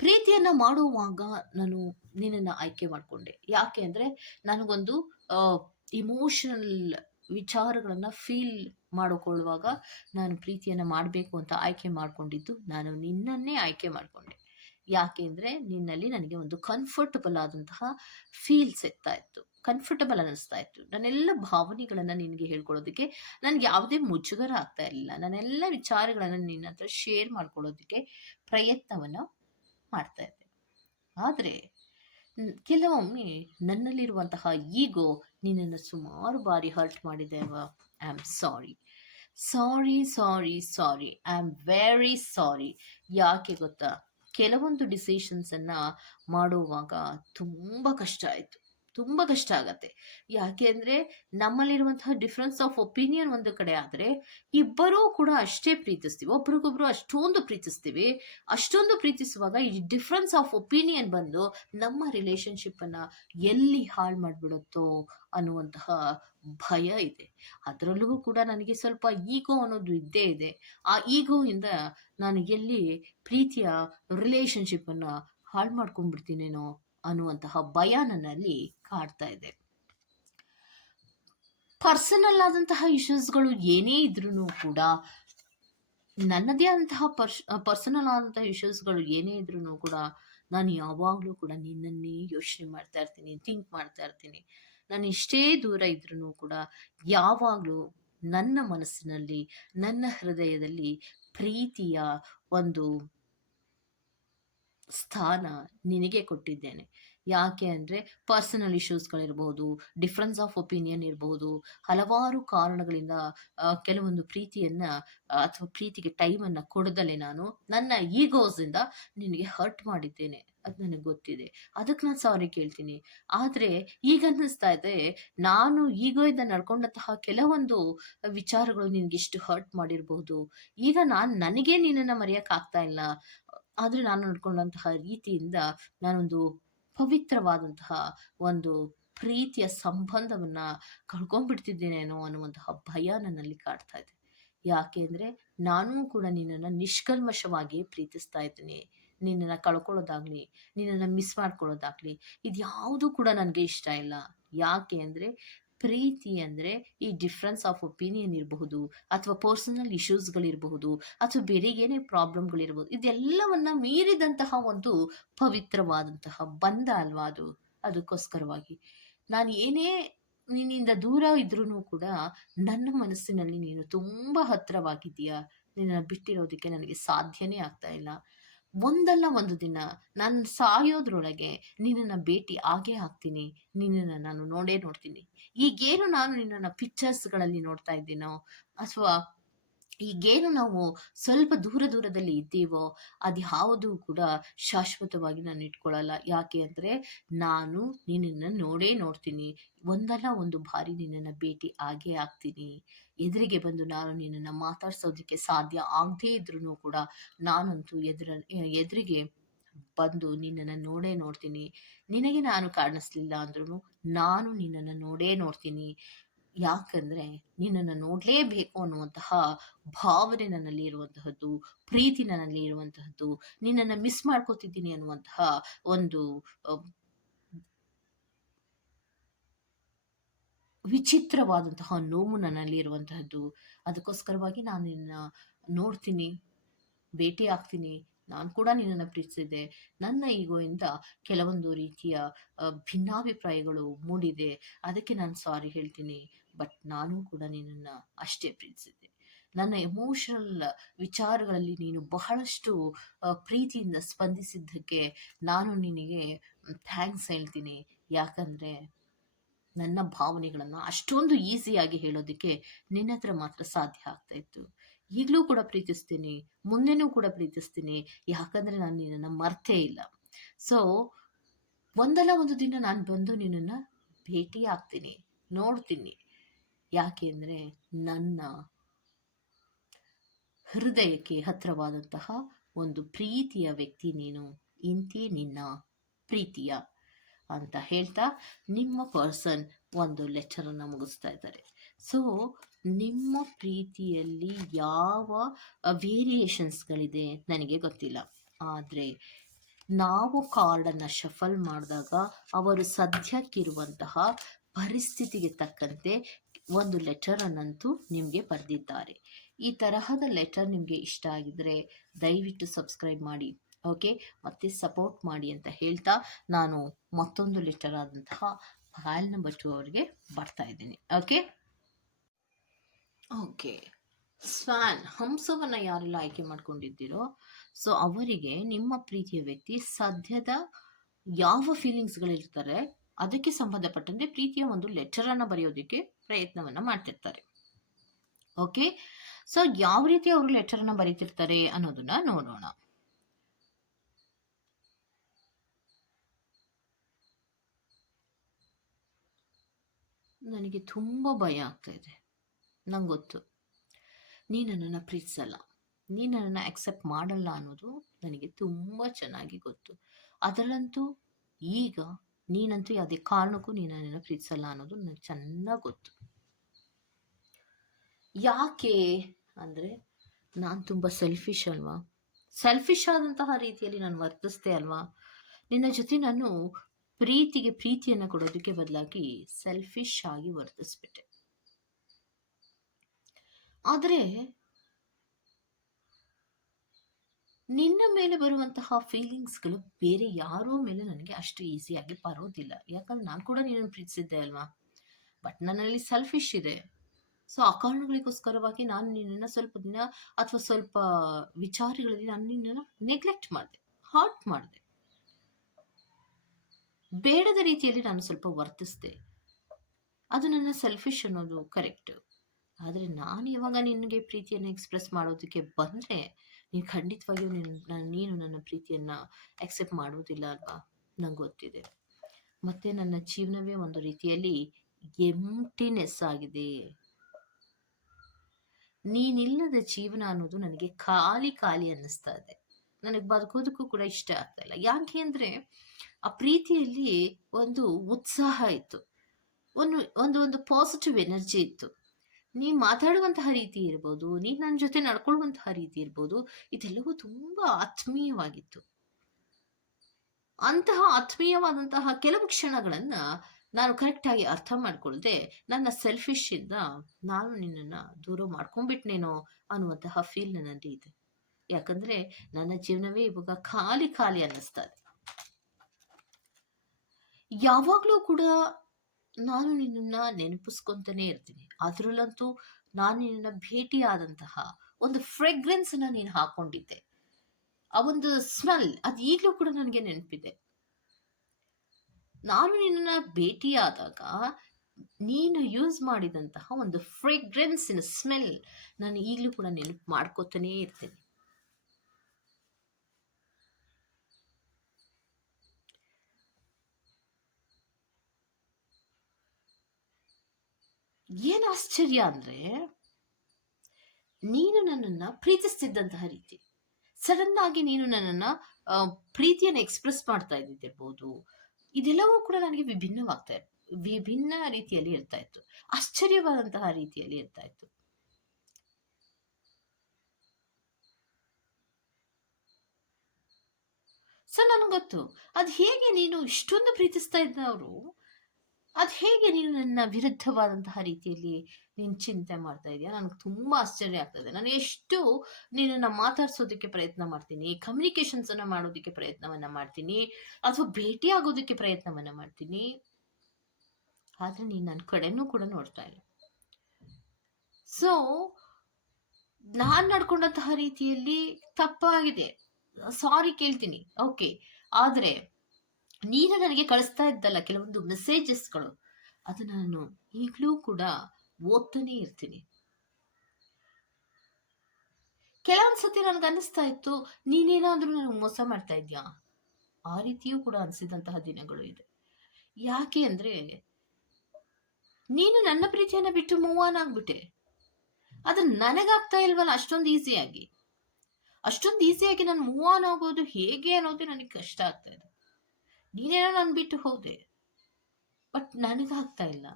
S1: ಪ್ರೀತಿಯನ್ನ ಮಾಡುವಾಗ ನಾನು ನಿನ್ನನ್ನು ಆಯ್ಕೆ ಮಾಡಿಕೊಂಡೆ. ಯಾಕೆ ಅಂದರೆ ನನಗೊಂದು ಇಮೋಷನಲ್ ವಿಚಾರಗಳನ್ನ ಫೀಲ್ ಮಾಡಿಕೊಳ್ಳುವಾಗ ನಾನು ಪ್ರೀತಿಯನ್ನು ಮಾಡಬೇಕು ಅಂತ ಆಯ್ಕೆ ಮಾಡಿಕೊಂಡಿದ್ದು, ನಾನು ನಿನ್ನನ್ನೇ ಆಯ್ಕೆ ಮಾಡಿಕೊಂಡೆ. ಯಾಕೆಂದರೆ ನಿನ್ನಲ್ಲಿ ನನಗೆ ಒಂದು ಕಂಫರ್ಟಬಲ್ ಆದಂತಹ ಫೀಲ್ ಸಿಗ್ತಾ ಇತ್ತು. ಕಂಫರ್ಟಬಲ್ ಅನ್ನಿಸ್ತಾ ಇತ್ತು. ನನ್ನೆಲ್ಲ ಭಾವನೆಗಳನ್ನು ನಿನಗೆ ಹೇಳ್ಕೊಳ್ಳೋದಕ್ಕೆ, ನನಗೆ ಯಾವುದೇ ಮುಜುಗರ ಆಗ್ತಾ ಇರಲಿಲ್ಲ. ನನ್ನೆಲ್ಲ ವಿಚಾರಗಳನ್ನು ನಿನ್ನ ಹತ್ರ ಶೇರ್ ಮಾಡ್ಕೊಳ್ಳೋದಕ್ಕೆ ಪ್ರಯತ್ನವನ್ನು ಮಾಡ್ತಾ ಇದ್ದೆ. ಆದರೆ ಕೆಲವೊಮ್ಮೆ ನನ್ನಲ್ಲಿರುವಂತಹ ಈಗೋ ನಿನ್ನನ್ನು ಸುಮಾರು ಬಾರಿ ಹರ್ಟ್ ಮಾಡಿದೆ I am sorry sorry sorry sorry I am very sorry ಯಾಕೆ ಗೊತ್ತಾ? ಕೆಲವೊಂದು ಡಿಸಿಷನ್ಸನ್ನು ಮಾಡುವಾಗ ತುಂಬ ಕಷ್ಟ ಆಯಿತು. ತುಂಬ ಕಷ್ಟ ಆಗತ್ತೆ. ಯಾಕೆ ಅಂದರೆ ನಮ್ಮಲ್ಲಿರುವಂತಹ ಡಿಫ್ರೆನ್ಸ್ ಆಫ್ ಒಪಿನಿಯನ್ ಒಂದು ಕಡೆ ಆದರೆ ಇಬ್ಬರೂ ಕೂಡ ಅಷ್ಟೇ ಪ್ರೀತಿಸ್ತೀವಿ. ಒಬ್ರಿಗೊಬ್ರು ಅಷ್ಟೊಂದು ಪ್ರೀತಿಸ್ತೀವಿ. ಅಷ್ಟೊಂದು ಪ್ರೀತಿಸುವಾಗ ಈ ಡಿಫ್ರೆನ್ಸ್ ಆಫ್ ಒಪಿನಿಯನ್ ಬಂದು ನಮ್ಮ ರಿಲೇಶನ್ಶಿಪ್ಪನ್ನು ಎಲ್ಲಿ ಹಾಳು ಮಾಡಿಬಿಡುತ್ತೋ ಅನ್ನುವಂತಹ ಭಯ ಇದೆ. ಅದರಲ್ಲೂ ಕೂಡ ನನಗೆ ಸ್ವಲ್ಪ ಈಗೋ ಅನ್ನೋದು ಇದ್ದೇ ಇದೆ. ಆ ಈಗೋಯಿಂದ ನಾನು ಎಲ್ಲಿ ಪ್ರೀತಿಯ ರಿಲೇಶನ್ಶಿಪ್ಪನ್ನು ಹಾಳು ಮಾಡ್ಕೊಂಡ್ಬಿಡ್ತೀನೇನೋ ಅನ್ನುವಂತಹ ಭಯ ನನ್ನಲ್ಲಿ ಕಾಡ್ತಾ ಇದೆ. ಪರ್ಸನಲ್ ಆದಂತಹ ಇಶ್ಯೂಸ್ಗಳು ಏನೇ ಇದ್ರೂ ಕೂಡ ನನ್ನದೇ ಆದಂತಹ ಪರ್ಸ್ ಪರ್ಸನಲ್ ಆದಂತಹ ಇಶ್ಯೂಸ್ಗಳು ಏನೇ ಇದ್ರೂ ಕೂಡ ನಾನು ಯಾವಾಗಲೂ ಕೂಡ ನಿನ್ನನ್ನೇ ಯೋಚನೆ ಮಾಡ್ತಾ ಇರ್ತೀನಿ ಥಿಂಕ್ ಮಾಡ್ತಾ ಇರ್ತೀನಿ. ನಾನು ಎಷ್ಟೇ ದೂರ ಇದ್ರೂ ಕೂಡ ಯಾವಾಗಲೂ ನನ್ನ ಮನಸ್ಸಿನಲ್ಲಿ, ನನ್ನ ಹೃದಯದಲ್ಲಿ ಪ್ರೀತಿಯ ಒಂದು ಸ್ಥಾನ ನಿನಗೆ ಕೊಟ್ಟಿದ್ದೇನೆ. ಯಾಕೆ ಅಂದರೆ ಪರ್ಸನಲ್ ಇಶ್ಯೂಸ್ಗಳಿರ್ಬೋದು ಡಿಫ್ರೆನ್ಸ್ ಆಫ್ ಒಪಿನಿಯನ್ ಇರ್ಬೋದು, ಹಲವಾರು ಕಾರಣಗಳಿಂದ ಕೆಲವೊಂದು ಪ್ರೀತಿಯನ್ನು ಅಥವಾ ಪ್ರೀತಿಗೆ ಟೈಮನ್ನು ಕೊಡದಲೆ ನಾನು ನನ್ನ ಈಗೋಸಿಂದ ನಿನಗೆ ಹರ್ಟ್ ಮಾಡಿದ್ದೇನೆ ಅದು ನನಗೆ ಗೊತ್ತಿದೆ. ಅದಕ್ಕೆ ನಾನು ಸಾರಿ ಕೇಳ್ತೀನಿ. ಆದರೆ ಈಗ ಅನ್ನಿಸ್ತಾ ಇದೆ, ನಾನು ಈಗೋಯಿಂದ ನಡ್ಕೊಂಡಂತಹ ಕೆಲವೊಂದು ವಿಚಾರಗಳು ನಿನಗೆ ಇಷ್ಟು ಹರ್ಟ್ ಮಾಡಿರಬಹುದು ಈಗ ನಾನು ನನಗೆ ನಿನ್ನನ್ನು ಮರೆಯೋಕ್ಕಾಗ್ತಾ ಇಲ್ಲ. ಆದರೆ ನಾನು ನಡ್ಕೊಂಡಂತಹ ರೀತಿಯಿಂದ ನಾನೊಂದು ಪವಿತ್ರವಾದಂತಹ ಒಂದು ಪ್ರೀತಿಯ ಸಂಬಂಧವನ್ನು ಕಳ್ಕೊಂಡ್ಬಿಡ್ತಿದ್ದೇನೇನೋ ಅನ್ನುವಂತಹ ಭಯ ನನ್ನಲ್ಲಿ ಕಾಡ್ತಾ ಇದೆ. ಯಾಕೆ ನಾನು ನಾನೂ ಕೂಡ ನಿನ್ನನ್ನು ನಿಷ್ಕಲ್ಮಶವಾಗಿ ಪ್ರೀತಿಸ್ತಾ ಇದ್ದೀನಿ. ನಿನ್ನನ್ನು ಕಳ್ಕೊಳ್ಳೋದಾಗ್ಲಿ, ನಿನ್ನನ್ನು ಮಿಸ್ ಮಾಡ್ಕೊಳ್ಳೋದಾಗ್ಲಿ ಇದು ಯಾವುದು ಕೂಡ ನನಗೆ ಇಷ್ಟ ಇಲ್ಲ. ಯಾಕೆ ಅಂದರೆ ಪ್ರೀತಿ ಅಂದರೆ ಈ ಡಿಫ್ರೆನ್ಸ್ ಆಫ್ ಒಪಿನಿಯನ್ ಇರಬಹುದು, ಅಥವಾ ಪರ್ಸನಲ್ ಇಶ್ಯೂಸ್ಗಳಿರಬಹುದು ಅಥವಾ ಬೇರೆ ಏನೇ ಪ್ರಾಬ್ಲಮ್ಗಳಿರ್ಬೋದು ಇದೆಲ್ಲವನ್ನ ಮೀರಿದಂತಹ ಒಂದು ಪವಿತ್ರವಾದಂತಹ ಬಂಧ ಅಲ್ವಾ ಅದು? ಅದಕ್ಕೋಸ್ಕರವಾಗಿ. ನಾನು ಏನೇ ನಿನ್ನಿಂದ ದೂರ ಇದ್ರೂ ಕೂಡ ನನ್ನ ಮನಸ್ಸಿನಲ್ಲಿ ನೀನು ತುಂಬ ಹತ್ತಿರವಾಗಿದ್ದೀಯಾ ನಿನ್ನನ್ನು ಬಿಟ್ಟಿರೋದಕ್ಕೆ ನನಗೆ ಸಾಧ್ಯನೇ ಆಗ್ತಾ ಇಲ್ಲ. ಒಂದಲ್ಲ ಒಂದು ದಿನ ನಾನು ಸಾಯೋದ್ರೊಳಗೆ ನಿನ್ನನ್ನು ಭೇಟಿ ಆಗೇ ಹಾಕ್ತೀನಿ ನಿನ್ನನ್ನು ನಾನು ನೋಡೇ ನೋಡ್ತೀನಿ. ಈಗೇನು ನಾನು ನಿನ್ನನ್ನು ಪಿಕ್ಚರ್ಸ್ಗಳಲ್ಲಿ ನೋಡ್ತಾ ಇದ್ದೀನೋ? ಅಥವಾ ಈಗೇನು ನಾವು ಸ್ವಲ್ಪ ದೂರ ದೂರದಲ್ಲಿ ಇದ್ದೀವೋ, ಅದು ಯಾವುದು ಕೂಡ ಶಾಶ್ವತವಾಗಿ ನಾನು ಇಟ್ಕೊಳ್ಳಲ್ಲ ಯಾಕೆ ಅಂದರೆ ನಾನು ನಿನ್ನನ್ನು ನೋಡೇ ನೋಡ್ತೀನಿ. ಒಂದಲ್ಲ ಒಂದು ಬಾರಿ ನಿನ್ನನ್ನು ಭೇಟಿ ಆಗೇ ಆಗ್ತೀನಿ. ಎದುರಿಗೆ ಬಂದು ನಾನು ನಿನ್ನನ್ನು ಮಾತಾಡ್ಸೋದಕ್ಕೆ ಸಾಧ್ಯ ಆಗದೇ ಇದ್ರೂ ಕೂಡ ನಾನಂತೂ ಎದುರ, ಎದುರಿಗೆ ಬಂದು ನಿನ್ನನ್ನು ನೋಡೇ ನೋಡ್ತೀನಿ. ನಿನಗೆ ನಾನು ಕಾಣಿಸ್ಲಿಲ್ಲ ಅಂದ್ರೂ ನಾನು ನಿನ್ನನ್ನು ನೋಡೇ ನೋಡ್ತೀನಿ. ಯಾಕಂದರೆ ನಿನ್ನನ್ನು ನೋಡಲೇಬೇಕು ಅನ್ನುವಂತಹ ಭಾವನೆ ನನ್ನಲ್ಲಿ ಇರುವಂತಹದ್ದು, ಪ್ರೀತಿ ನನ್ನಲ್ಲಿ ಇರುವಂತಹದ್ದು, ನಿನ್ನನ್ನು ಮಿಸ್ ಮಾಡ್ಕೋತಿದ್ದೀನಿ ಅನ್ನುವಂತಹ ಒಂದು ವಿಚಿತ್ರವಾದಂತಹ ನೋವು ನನ್ನಲ್ಲಿ ಇರುವಂತಹದ್ದು. ಅದಕ್ಕೋಸ್ಕರವಾಗಿ ನಾನು ನಿನ್ನ ನೋಡ್ತೀನಿ, ಭೇಟಿ ಆಗ್ತೀನಿ. ನಾನು ಕೂಡ ನಿನ್ನನ್ನು ಪ್ರೀತಿಸಿದೆ ನನ್ನ ಈಗೋಯಿಂದ ಕೆಲವೊಂದು ರೀತಿಯ ಭಿನ್ನಾಭಿಪ್ರಾಯಗಳು ಮೂಡಿದೆ. ಅದಕ್ಕೆ ನಾನು ಸಾರಿ ಹೇಳ್ತೀನಿ. ಬಟ್ ನಾನು ಕೂಡ ನಿನ್ನನ್ನು ಅಷ್ಟೇ ಪ್ರೀತಿಸಿದ್ದೆ. ನನ್ನ ಎಮೋಷನಲ್ ವಿಚಾರಗಳಲ್ಲಿ ನೀನು ಬಹಳಷ್ಟು ಪ್ರೀತಿಯಿಂದ ಸ್ಪಂದಿಸಿದ್ದಕ್ಕೆ ನಾನು ನಿನಗೆ ಥ್ಯಾಂಕ್ಸ್ ಹೇಳ್ತೀನಿ. ಯಾಕಂದರೆ ನನ್ನ ಭಾವನೆಗಳನ್ನು ಅಷ್ಟೊಂದು ಈಸಿಯಾಗಿ ಹೇಳೋದಕ್ಕೆ ನಿನ್ನ ಹತ್ರ ಮಾತ್ರ ಸಾಧ್ಯ ಆಗ್ತಾ ಇತ್ತು. ಈಗಲೂ ಕೂಡ ಪ್ರೀತಿಸ್ತೀನಿ, ಮುಂದೆನೂ ಕೂಡ ಪ್ರೀತಿಸ್ತೀನಿ, ಯಾಕಂದರೆ ನಾನು ನಿನ್ನನ್ನು ಮರ್ತೇ ಇಲ್ಲ. ಸೊ ಒಂದಲ್ಲ ಒಂದು ದಿನ ನಾನು ಬಂದು ನಿನ್ನನ್ನು ಭೇಟಿ ಆಗ್ತೀನಿ ನೋಡ್ತೀನಿ. ಯಾಕೆ ಅಂದರೆ ನನ್ನ ಹೃದಯಕ್ಕೆ ಹತ್ತಿರವಾದಂತಹ ಒಂದು ಪ್ರೀತಿಯ ವ್ಯಕ್ತಿ ನೀನು, ಇಂತಿ ನಿನ್ನ ಪ್ರೀತಿಯ ಅಂತ ಹೇಳ್ತಾ ನಿಮ್ಮ ಪರ್ಸನ್ ಒಂದು ಲೆಟರನ್ನು ಮುಗಿಸ್ತಾ ಇದ್ದಾರೆ. ಸೊ ನಿಮ್ಮ ಪ್ರೀತಿಯಲ್ಲಿ ಯಾವ ವೇರಿಯೇಷನ್ಸ್ಗಳಿದೆ ನನಗೆ ಗೊತ್ತಿಲ್ಲ. ಆದರೆ ನಾವು ಕಾರ್ಡನ್ನು ಶಫಲ್ ಮಾಡಿದಾಗ ಅವರು ಸದ್ಯಕ್ಕಿರುವಂತಹ ಪರಿಸ್ಥಿತಿಗೆ ತಕ್ಕಂತೆ ಒಂದು ಲೆಟರನ್ನಂತೂ ನಿಮಗೆ ಬರೆದಿದ್ದಾರೆ. ಈ ತರಹದ ಲೆಟರ್ ನಿಮಗೆ ಇಷ್ಟ ಆಗಿದ್ರೆ ದಯವಿಟ್ಟು ಸಬ್ಸ್ಕ್ರೈಬ್ ಮಾಡಿ ಓಕೆ ಮತ್ತೆ ಸಪೋರ್ಟ್ ಮಾಡಿ ಅಂತ ಹೇಳ್ತಾ ನಾನು ಮತ್ತೊಂದು ಲೆಟರ್ ಆದಂತಹ ಫೈಲ್ ನಂಬರ್ ಟು ಅವರಿಗೆ ಬರ್ತಾ ಇದ್ದೀನಿ ಓಕೆ ಓಕೆ ಸ್ವಾನ್ ಹಂಸವನ್ನು ಯಾರೆಲ್ಲ ಆಯ್ಕೆ ಮಾಡ್ಕೊಂಡಿದ್ದೀರೋ ಸೊ ಅವರಿಗೆ ನಿಮ್ಮ ಪ್ರೀತಿಯ ವ್ಯಕ್ತಿ ಸದ್ಯದ ಯಾವ ಫೀಲಿಂಗ್ಸ್ಗಳಿರ್ತಾರೆ ಅದಕ್ಕೆ ಸಂಬಂಧಪಟ್ಟಂತೆ ಪ್ರೀತಿಯ ಒಂದು ಲೆಟರನ್ನು ಬರೆಯೋದಕ್ಕೆ ಪ್ರಯತ್ನವನ್ನು ಮಾಡ್ತಿರ್ತಾರೆ. ಓಕೆ ಸೊ ಯಾವ ರೀತಿ ಅವರು ಲೆಟರ್ನ ಬರೀತಿರ್ತಾರೆ ಅನ್ನೋದನ್ನ ನೋಡೋಣ. ನನಗೆ ತುಂಬ ಭಯ ಆಗ್ತಾ ಇದೆ. ನಂಗೆ ಗೊತ್ತು. ನೀ ನನ್ನನ್ನು ಪ್ರೀತಿಸಲ್ಲ. ನೀ ನನ್ನನ್ನು ಅಕ್ಸೆಪ್ಟ್ ಮಾಡಲ್ಲ ಅನ್ನೋದು ನನಗೆ ತುಂಬ ಚೆನ್ನಾಗಿ ಗೊತ್ತು. ಅದರಲ್ಲಂತೂ ಈಗ ನೀನಂತೂ ಯಾವುದೇ ಕಾರಣಕ್ಕೂ ನೀನು ನನ್ನನ್ನು ಪ್ರೀತಿಸಲ್ಲ ಅನ್ನೋದು ನನಗೆ ಚೆನ್ನಾಗಿ ಗೊತ್ತು. ಯಾಕೆ ಅಂದರೆ ನಾನು ತುಂಬ ಸೆಲ್ಫಿಶ್ ಅಲ್ವಾ? ಸೆಲ್ಫಿಶ್ ಆದಂತಹ ರೀತಿಯಲ್ಲಿ ನಾನು ವರ್ತಿಸ್ದೆ ಅಲ್ವಾ? ನಿನ್ನ ಜೊತೆ ನಾನು ಪ್ರೀತಿಗೆ ಪ್ರೀತಿಯನ್ನು ಕೊಡೋದಕ್ಕೆ ಬದಲಾಗಿ ಸೆಲ್ಫಿಶ್ ಆಗಿ ವರ್ತಿಸ್ಬಿಟ್ಟೆ. ಆದರೆ ನಿನ್ನ ಮೇಲೆ ಬರುವಂತಹ ಫೀಲಿಂಗ್ಸ್ಗಳು ಬೇರೆ ಯಾರೋ ಮೇಲೆ ನನಗೆ ಅಷ್ಟು ಈಸಿಯಾಗಿ ಬರೋದಿಲ್ಲ. ಯಾಕಂದ್ರೆ ನಾನು ಕೂಡ ನೀನನ್ನು ಪ್ರೀತಿಸಿದ್ದೆ ಅಲ್ವಾ? ಬಟ್ ನನ್ನಲ್ಲಿ ಸೆಲ್ಫಿಶ್ ಇದೆ. ಸೊ ಆ ಕಾರಣಗಳಿಗೋಸ್ಕರವಾಗಿ ನಾನು ನಿನ್ನನ್ನು ಸ್ವಲ್ಪ ದಿನ ಅಥವಾ ಸ್ವಲ್ಪ ವಿಚಾರಗಳಲ್ಲಿ ನಾನು ನಿನ್ನನ್ನು ನೆಗ್ಲೆಕ್ಟ್ ಮಾಡಿದೆ ಹಾರ್ಟ್ ಮಾಡಿದೆ. ಬೇಡದ ರೀತಿಯಲ್ಲಿ ನಾನು ಸ್ವಲ್ಪ ವರ್ತಿಸಿದೆ. ಅದು ನನ್ನ ಸೆಲ್ಫಿಶ್ ಅನ್ನೋದು ಕರೆಕ್ಟ್ ಆದರೆ ನಾನು ಯಾವಾಗ ನಿನಗೆ ಪ್ರೀತಿಯನ್ನು ಎಕ್ಸ್ಪ್ರೆಸ್ ಮಾಡೋದಕ್ಕೆ ಬಂದರೆ ನೀನು ಖಂಡಿತವಾಗಿಯೂ ನಿನ್ನ ನೀನು ನನ್ನ ಪ್ರೀತಿಯನ್ನು ಆಕ್ಸೆಪ್ಟ್ ಮಾಡೋದಿಲ್ಲ ಅಲ್ವಾ? ನಂಗೆ ಗೊತ್ತಿದೆ. ಮತ್ತು ನನ್ನ ಜೀವನವೇ ಒಂದು ರೀತಿಯಲ್ಲಿ ಎಂಟಿನೆಸ್ ಆಗಿದೆ. ನೀನಿಲ್ಲದ ಜೀವನ ಅನ್ನೋದು ನನಗೆ ಖಾಲಿ ಖಾಲಿ ಅನ್ನಿಸ್ತಾ ಇದೆ. ನನಗೆ ಬದುಕೋದಕ್ಕೂ ಕೂಡ ಇಷ್ಟ ಆಗ್ತಾ ಇಲ್ಲ. ಯಾಕೆ ಅಂದರೆ ಆ ಪ್ರೀತಿಯಲ್ಲಿ ಒಂದು ಉತ್ಸಾಹ ಇತ್ತು. ಒಂದು ಒಂದು ಒಂದು ಪಾಸಿಟಿವ್ ಎನರ್ಜಿ ಇತ್ತು. ನೀ ಮಾತಾಡುವಂತಹ ರೀತಿ ಇರ್ಬೋದು ನೀ ನನ್ನ ಜೊತೆ ನಡ್ಕೊಳ್ಳುವಂತಹ ರೀತಿ ಇರ್ಬೋದು, ಇದೆಲ್ಲವೂ ತುಂಬಾ ಆತ್ಮೀಯವಾಗಿತ್ತು. ಅಂತಹ ಆತ್ಮೀಯವಾದಂತಹ ಕೆಲವು ಕ್ಷಣಗಳನ್ನ ನಾನು ಕರೆಕ್ಟಾಗಿ ಅರ್ಥ ಮಾಡ್ಕೊಳ್ದೆ ನನ್ನ ಸೆಲ್ಫಿಶ್ ಇಂದ ನಾನು ನಿನ್ನನ್ನು ದೂರ ಮಾಡ್ಕೊಂಡ್ಬಿಟ್ನೇನೋ ಅನ್ನುವಂತಹ ಫೀಲ್ ನನ್ನಲ್ಲಿ ಇದೆ. ಯಾಕಂದ್ರೆ ನನ್ನ ಜೀವನವೇ ಇವಾಗ ಖಾಲಿ ಖಾಲಿ ಅನ್ನಿಸ್ತಾ ಇದೆ. ಯಾವಾಗಲೂ ಕೂಡ ನಾನು ನಿನ್ನನ್ನ ನೆನಪಿಸ್ಕೊಂತಾನೆ ಇರ್ತೀನಿ. ಅದರಲ್ಲಂತೂ ನಾನು ನಿನ್ನ ಭೇಟಿಯಾದಂತಹ ಒಂದು ಫ್ರೆಗ್ರೆನ್ಸ್ ಅನ್ನ ನೀನು ಹಾಕೊಂಡಿದ್ದೆ. ಆ ಒಂದು ಸ್ಮೆಲ್ ಅದು ಈಗಲೂ ಕೂಡ ನನಗೆ ನೆನಪಿದೆ. ನಾನು ನಿನ್ನ ಭೇಟಿಯಾದಾಗ ನೀನು ಯೂಸ್ ಮಾಡಿದಂತಹ ಒಂದು ಫ್ರೇಗ್ರೆನ್ಸಿನ ಸ್ಮೆಲ್ ನಾನು ಈಗಲೂ ಕೂಡ ನೆನಪು ಮಾಡ್ಕೋತಾನೇ ಇರ್ತೇನೆ. ಏನು ಆಶ್ಚರ್ಯ ಅಂದ್ರೆ ನೀನು ನನ್ನನ್ನ ಪ್ರೀತಿಸ್ತಿದ್ದಂತಹ ರೀತಿ. ಸಡನ್ ಆಗಿ ನೀನು ನನ್ನನ್ನ ಪ್ರೀತಿಯನ್ನು ಎಕ್ಸ್ಪ್ರೆಸ್ ಮಾಡ್ತಾ ಇದ್ದಿದ್ದಿರ್ಬೋದು. ಇದೆಲ್ಲವೂ ಕೂಡ ನನಗೆ ವಿಭಿನ್ನವಾಗ್ತಾ ಇತ್ತು ವಿಭಿನ್ನ ರೀತಿಯಲ್ಲಿ ಇರ್ತಾ ಇತ್ತು. ಆಶ್ಚರ್ಯವಾದಂತಹ ರೀತಿಯಲ್ಲಿ ಇರ್ತಾ ಇತ್ತು. ಸೊ, ನನಗೆ ಗೊತ್ತು. ಅದು ಹೇಗೆ ನೀನು ಇಷ್ಟೊಂದು ಪ್ರೀತಿಸ್ತಾ ಇದ್ದವರು ಅದು ಹೇಗೆ ನೀನು ನನ್ನ ವಿರುದ್ಧವಾದಂತಹ ರೀತಿಯಲ್ಲಿ ನೀನು ಚಿಂತೆ ಮಾಡ್ತಾ ಇದೆಯಾ? ನನಗೆ ತುಂಬ ಆಶ್ಚರ್ಯ ಆಗ್ತದೆ ನಾನು ಎಷ್ಟು ನಿನ್ನನ್ನು ಮಾತಾಡ್ಸೋದಕ್ಕೆ ಪ್ರಯತ್ನ ಮಾಡ್ತೀನಿ ಕಮ್ಯುನಿಕೇಶನ್ಸ್ ಅನ್ನ ಮಾಡೋದಕ್ಕೆ ಪ್ರಯತ್ನವನ್ನ ಮಾಡ್ತೀನಿ, ಅಥವಾ ಭೇಟಿ ಆಗೋದಕ್ಕೆ ಪ್ರಯತ್ನವನ್ನ ಮಾಡ್ತೀನಿ. ಆದ್ರೆ ನೀನು ನನ್ನ ಕಡೆನೂ ಕೂಡ ನೋಡ್ತಾ ಇಲ್ಲ. ಸೊ ನಾನು ನಡ್ಕೊಂಡಂತಹ ರೀತಿಯಲ್ಲಿ ತಪ್ಪಾಗಿದೆ. ಸಾರಿ ಕೇಳ್ತೀನಿ. ಓಕೆ ಆದ್ರೆ ನೀನು ನನಗೆ ಕಳಿಸ್ತಾ ಇದ್ದಲ್ಲ ಕೆಲವೊಂದು ಮೆಸೇಜಸ್ಗಳು ಅದು ನಾನು ಈಗಲೂ ಕೂಡ ಓದ್ತಾನೆ ಇರ್ತೀನಿ. ಕೆಲವೊಂದ್ಸತಿ ನನ್ಗೆ ಅನ್ನಿಸ್ತಾ ಇತ್ತು, ನೀನೇನಾದ್ರೂ ನನಗೆ ಮೋಸ ಮಾಡ್ತಾ ಇದ್ಯಾ? ಆ ರೀತಿಯೂ ಕೂಡ ಅನಿಸಿದಂತಹ ದಿನಗಳು ಇದೆ. ಯಾಕೆ ಅಂದ್ರೆ, ನೀನು ನನ್ನ ಪ್ರೀತಿಯನ್ನ ಬಿಟ್ಟು ಮೂವ್ ಆನ್ ಆಗ್ಬಿಟ್ಟೆ. ಅದು ನನಗಾಗ್ತಾ ಇಲ್ವಲ್ಲ ಅಷ್ಟೊಂದು ಈಸಿಯಾಗಿ ಅಷ್ಟೊಂದು ಈಸಿಯಾಗಿ ನಾನು ಮೂವ್ ಆನ್ ಆಗೋದು ಹೇಗೆ ಅನ್ನೋದು ನನಗೆ ಕಷ್ಟ ಆಗ್ತಾ ಇದೆ. ನೀನೇನೋ ನಾನು ಬಿಟ್ಟು ಹೋದೆ. ಬಟ್ ನನಗಾಗ್ತಾ ಇಲ್ಲ.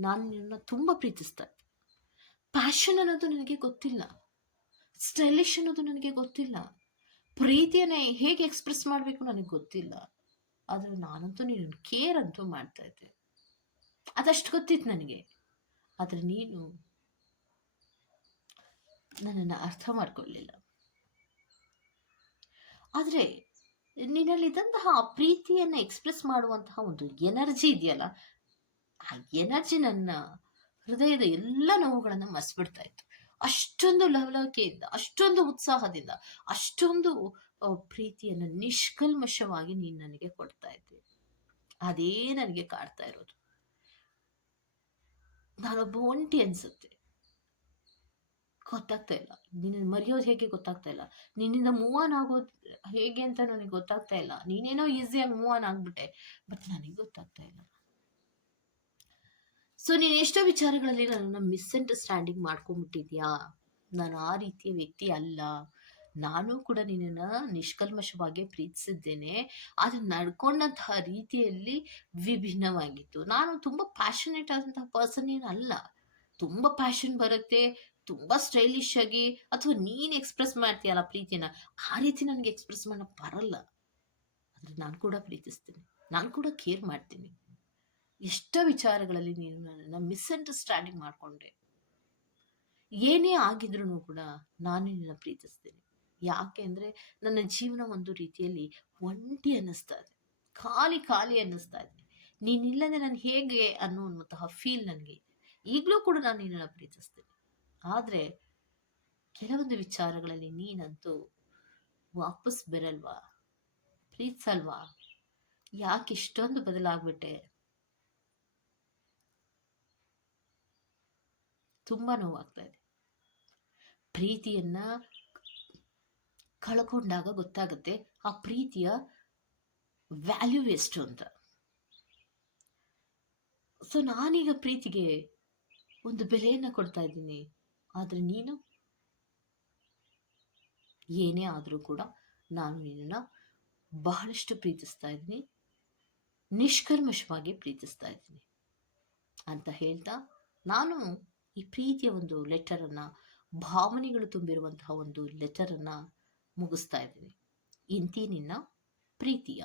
S1: ನಾನು ನಿನ್ನ ತುಂಬ ಪ್ರೀತಿಸ್ತಾ ಪ್ಯಾಷನ್ ಅನ್ನೋದು ನನಗೆ ಗೊತ್ತಿಲ್ಲ. ಸ್ಟೈಲಿಶ್ ಅನ್ನೋದು ನನಗೆ ಗೊತ್ತಿಲ್ಲ. ಪ್ರೀತಿಯನ್ನು ಹೇಗೆ ಎಕ್ಸ್ಪ್ರೆಸ್ ಮಾಡಬೇಕು ನನಗೆ ಗೊತ್ತಿಲ್ಲ. ಆದರೆ ನಾನಂತೂ ನೀನು ಕೇರ್ ಅಂತೂ ಮಾಡ್ತಾ ಇದ್ದೆ. ಅದಷ್ಟು ಗೊತ್ತಿತ್ತು ನನಗೆ. ಆದರೆ ನೀನು ನನ್ನನ್ನು ಅರ್ಥ ಮಾಡ್ಕೊಳ್ಳಿಲ್ಲ ಆದ್ರೆ ನಿನ್ನಲ್ಲಿದ್ದಂತಹ ಆ ಪ್ರೀತಿಯನ್ನ ಎಕ್ಸ್ಪ್ರೆಸ್ ಮಾಡುವಂತಹ ಒಂದು ಎನರ್ಜಿ ಇದೆಯಲ್ಲ, ಆ ಎನರ್ಜಿ ನನ್ನ ಹೃದಯದ ಎಲ್ಲ ನೋವುಗಳನ್ನ ಮಸ್ಬಿಡ್ತಾ ಇತ್ತು. ಅಷ್ಟೊಂದು ಲವಲವಿಕೆಯಿಂದ, ಅಷ್ಟೊಂದು ಉತ್ಸಾಹದಿಂದ, ಅಷ್ಟೊಂದು ಪ್ರೀತಿಯನ್ನು ನಿಷ್ಕಲ್ಮಶವಾಗಿ ನೀನು ನನಗೆ ಕೊಡ್ತಾ ಇದ್ದೆ. ಅದೇ ನನಗೆ ಕಾಡ್ತಾ ಇರೋದು. ನಾನೊಬ್ಬ ಒಂಟಿ ಅನ್ಸುತ್ತೆ. ಗೊತ್ತಾಗ್ತಾ ಇಲ್ಲ. ನಿನ್ನ ಮರೆಯೋದು ಹೇಗೆ ಗೊತ್ತಾಗ್ತಾ ಇಲ್ಲ? ನಿನ್ನಿಂದ ಮೂವ್ ಆನ್ ಆಗೋದು ಹೇಗೆ ಅಂತ ನನಗೆ ಗೊತ್ತಾಗ್ತಾ ಇಲ್ಲ. ನೀನೇನೋ ಈಸಿಯಾಗಿ ಮೂವ್ ಆನ್ ಆಗ್ಬಿಟ್ಟೆ ಬಟ್ ನನಗೆ ಗೊತ್ತಾಗ್ತಾ ಇಲ್ಲ. ಸೊ ನೀನು ಎಷ್ಟೋ ವಿಚಾರಗಳಲ್ಲಿ ನನ್ನನ್ನು ಮಿಸ್ಅಂಡರ್ಸ್ಟ್ಯಾಂಡಿಂಗ್ ಮಾಡ್ಕೊಂಡ್ಬಿಟ್ಟಿದ್ಯಾ? ನಾನು ಆ ರೀತಿಯ ವ್ಯಕ್ತಿ ಅಲ್ಲ. ನಾನು ಕೂಡ ನಿನ್ನನ್ನು ನಿಷ್ಕಲ್ಮಶವಾಗಿ ಪ್ರೀತಿಸಿದ್ದೇನೆ. ಆದರೆ ನಡ್ಕೊಂಡಂತಹ ರೀತಿಯಲ್ಲಿ ವಿಭಿನ್ನವಾಗಿತ್ತು. ನಾನು ತುಂಬ ಪ್ಯಾಷನೇಟ್ ಆದಂತಹ ಪರ್ಸನ್ ಏನಲ್ಲ ತುಂಬ ಪ್ಯಾಷನ್ ಬರುತ್ತೆ. ತುಂಬ ಸ್ಟೈಲಿಶ್ ಆಗಿ ಅಥವಾ ನೀನು ಎಕ್ಸ್ಪ್ರೆಸ್ ಮಾಡ್ತೀಯಲ್ಲ ಪ್ರೀತಿನ, ಆ ರೀತಿ ನನಗೆ ಎಕ್ಸ್ಪ್ರೆಸ್ ಮಾಡಕ್ ಬರಲ್ಲ. ಆದ್ರೆ ನಾನು ಕೂಡ ಪ್ರೀತಿಸ್ತೀನಿ. ನಾನು ಕೂಡ ಕೇರ್ ಮಾಡ್ತೀನಿ. ಎಷ್ಟೋ ವಿಚಾರಗಳಲ್ಲಿ ನೀನು ನನ್ನ ಮಿಸ್ಅಂಡರ್ಸ್ಟ್ಯಾಂಡಿಂಗ್ ಮಾಡಿಕೊಂಡೆ. ಏನೇ ಆಗಿದ್ರೂ ಕೂಡ ನಾನು ನಿನ್ನ ಪ್ರೀತಿಸ್ತೀನಿ. ಯಾಕೆ ಅಂದರೆ ನನ್ನ ಜೀವನ ಒಂದು ರೀತಿಯಲ್ಲಿ ಒಂಟಿ ಅನ್ನಿಸ್ತಾ ಇದೆ. ಖಾಲಿ ಖಾಲಿ ಅನ್ನಿಸ್ತಾ ಇದೆ. ನೀನಿಲ್ಲದೆ ನಾನು ಹೇಗೆ ಅನ್ನುವಂತಹ ಫೀಲ್ ನನಗೆ ಈಗಲೂ ಕೂಡ ನಾನು ನಿನ್ನನ್ನು ಪ್ರೀತಿಸ್ತೀನಿ. ಆದರೆ ಕೆಲವೊಂದು ವಿಚಾರಗಳಲ್ಲಿ ನೀನಂತೂ ವಾಪಸ್ ಬರಲ್ವಾ? ಪ್ರೀತಿಸಲ್ವಾ? ಯಾಕೆ ಇಷ್ಟೊಂದು ಬದಲಾಗ್ಬಿಟ್ಟೆ? ತುಂಬ ನೋವಾಗ್ತಾ ಇದೆ. ಪ್ರೀತಿಯನ್ನ ಕಳ್ಕೊಂಡಾಗ ಗೊತ್ತಾಗುತ್ತೆ ಆ ಪ್ರೀತಿಯ ವ್ಯಾಲ್ಯೂ ಎಷ್ಟು ಅಂತ. ಸೊ ನಾನೀಗ ಪ್ರೀತಿಗೆ ಒಂದು ಬೆಲೆಯನ್ನು ಕೊಡ್ತಾ ಇದ್ದೀನಿ. ಆದರೆ ನೀನು? ಏನೇ ಆದರೂ ಕೂಡ ನಾನು ನಿನ್ನನ್ನು ಬಹಳಷ್ಟು ಪ್ರೀತಿಸ್ತಾ ಇದ್ದೀನಿ. ನಿಷ್ಕರ್ಮಶವಾಗಿ ಪ್ರೀತಿಸ್ತಾ ಇದ್ದೀನಿ. ಅಂತ ಹೇಳ್ತಾ ನಾನು ಈ ಪ್ರೀತಿಯ ಒಂದು ಲೆಟರನ್ನು ಭಾವನೆಗಳು ತುಂಬಿರುವಂತಹ ಒಂದು ಲೆಟರನ್ನು ಮುಗಿಸ್ತಾ ಇದ್ದೀನಿ. ಇಂತಿ ನಿನ್ನ ಪ್ರೀತಿಯ.